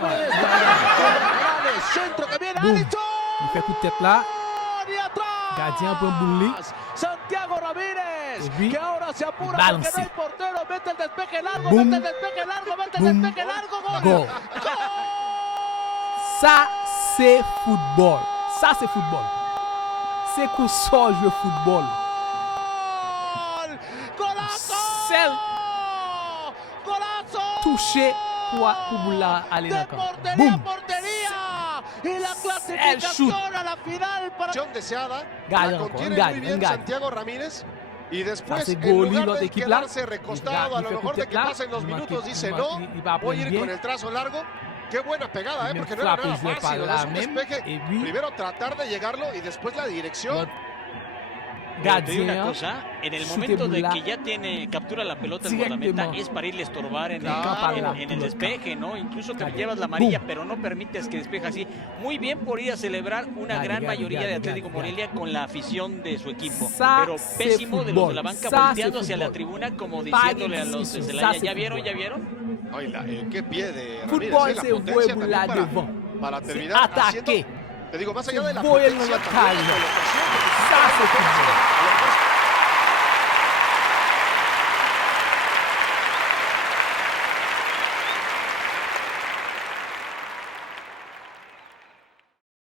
Ramírez, Morales, centro que viene, Boum. Alisson. Il fait coup de tête là. Y atrás. Gardien prend boule li. Santiago Ramírez, Et puis, que ahora se apura balance. porque no hay portero, mete el despeje largo, Boum. mete el despeje largo, mete el Boum. despeje largo, gol. Gol. Ça, c'est football. Ça, c'est football. C'est qu'on sort jouer football. Gol. Golazo. Seul Golazo. touché pour boula aller De dans le camp. portería a Boum. portería. Y la shoot. clasificación a la final para Acción deseada, Gana, la contiene gana, muy bien gana. Santiago Ramírez y después Hace en gol, lugar l'autre de équipe là, quedarse il recostado, a lo fait mejor coup de de que tête là, pasen los il marque- minutos, dice il no, marque- il va voy a ir bien. con el trazo largo. Qué buena pegada, Il porque me no era frappe, nada je vais fácil, par ¿no? là Es un même, despeje. et puis- Primero tratar de llegarlo y después la dirección. Pero te digo una Gardien. cosa, en el chute momento de boula. que ya captura la pelota en guardameta, Directement. es para irle a estorbar en, Claro. en el despeje, ¿no? Incluso te Gardien. llevas la amarilla, Boom. pero no permites que despeje así. Muy bien por ir a celebrar una gran mayoría de Atlético Morelia con la afición de su equipo. Ça, Pero c'est pésimo de los de la football. banca Ça, volteando c'est hacia la football. tribuna como Pas diciéndole a los de d'excision, Celaya, ça, c'est ¿ya vieron? football. ¿Ya vieron? Ay, qué pie de Ramírez, Football, la c'est potencia jouer también là devant. para C'est terminar haciendo, attaquer. te digo, más allá de la voy en potencia, la también la calle. colocación, Ça, c'est football. a lo mejor